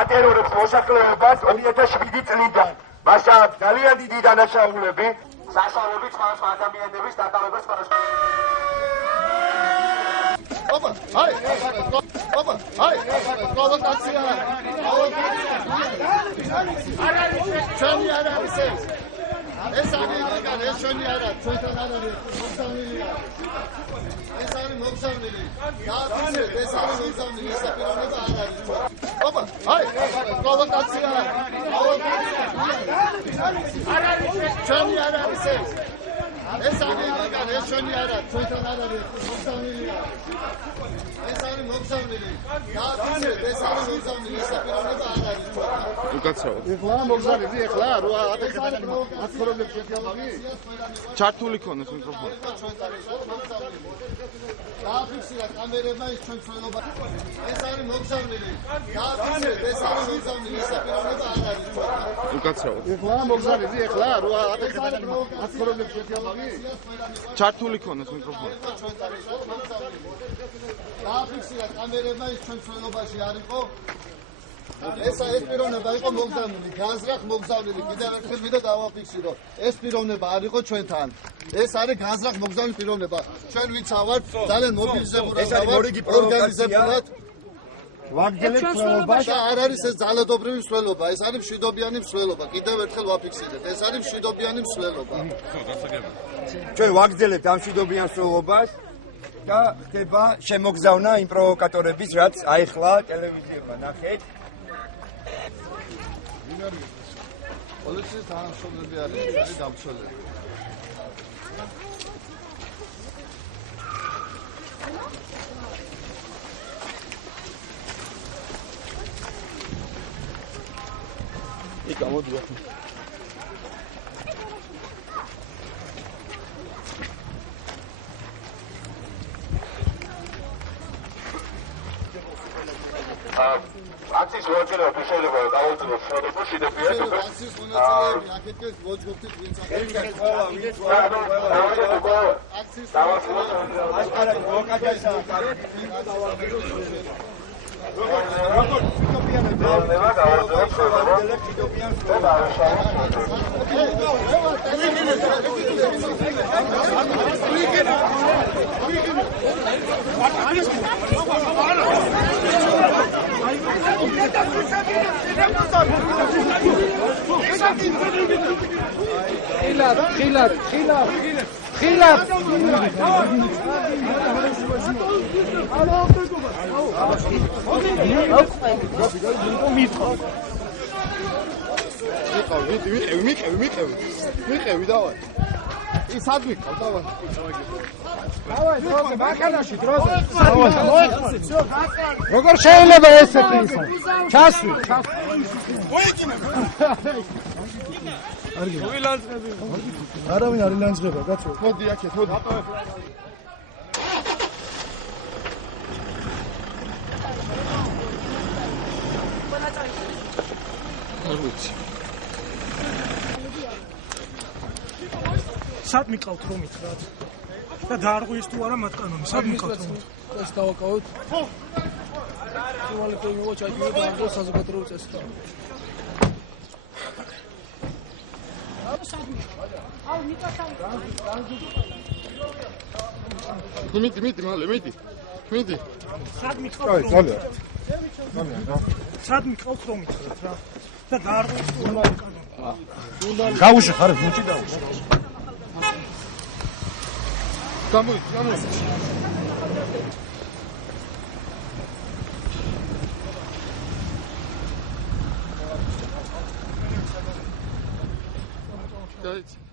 ატარებს მოსახლეობას 2007 წლიდან. მასა ძალიან დიდი დანაშაულები, სასწავლებლები სხვა ადამიანების დაკავებას ხარჯავს. Opa, hai, provokация. Chani ara ses. ეს ჩვენი არა, ჩვენთან არ არის მოგზავნილია. ეს არის მოგზავნილი. გააცნეთ, ეს არის მოგზავნილი, ეს პიროვნება არ არის. ოპა, აი, პროვოკაცია. ჩვენი არა არის ეს. ეს არის ჩვენი არა, ჩვენთან არ არის მოგზავნილია. ეს არის მოგზავნილი. გააცნეთ, ეს არის მოგზავნილი, ეს პიროვნება არ არის. უკაცრავად. ეხლა მოგზავნილი, ეხლა რო აცხოვრებლებს შეფიამავი? ჩართული ქონდეს მიკროფონი. დააფიქსირა კამერებმა ის ჩვენ ცვლილობა. ეს არის მოგზავნილი. გააცნეთ, ეს არის მოგზავნილი, ეს პიროვნება არ არის. უკაცრავად. ეხლა მოგზავნილი, ეხლა რო აცხოვრებლებს შეფიამავი? ჩართული ქონდეს მიკროფონი. დააფიქსირა კამერებმა ის ჩვენ ცვლილობაში არ იყო? ეს პიროვნება იყო მოგზავნილი, განზრახ მოგზავნილი, კიდევ ერთხელ მინდა დავაფიქსირო. ეს პიროვნება არ იყო ჩვენთან. ეს არის განზრახ მოგზავნილი პიროვნება. ჩვენ ვინც ავართ, ძალიან მობილიზებულად ორგანიზებულად ვაგდელებ მსვლელობა და არ არის ეს ძალადობრივი მსვლელობა, ეს არის მშვიდობიანი მსვლელობა. კიდევ ერთხელ ვაფიქსირეთ, ეს არის მშვიდობიანი მსვლელობა. ჩვენ ვაგრძელებთ ამ მშვიდობიან მსვლელობას და ხდება შემოგზავნა იმ პროვოკატორების, რაც აიხლა ტელევიზიებმა ნახეთ. პოლიციის თანამშრომლები არის დამცველები. იქ ამოდია. აქციის მონაწილეობა შეიძლება დაუძლოს შედეპოში და პირადად აქციის მონაწილეები აქეთქეს მოძღვებით ვინც აქციის მიყევი დავარ. ის ადმი ყავ დავარ. დავარ, დროზე ბაქანაში დროზე. როგორ შეიძლება ესეთი ისა? ჩასვი. მოიკინე. არავინ არ ილანძღება, კაცო. მოდი აქეთ, მოდი. არ ვიცი. სად მიყავთ რომ ითხრათ? და დაარღვიეს თუ არა მათ კანონი, სად მიყავთ რომ? ეს დავაკავოთ. თუმცა მოგო ჩაიჭირა და აღო საზოგადოებრივ წესს. მიდი, მალე, მიდი. სად მიყავთ რომ? სად მიყავთ რომ ითხრათ რა? და დაარღვიეს თუ არა მათ კანონი. გავუში ხარ, მოჭი დავუში. გამოიწ. Guys.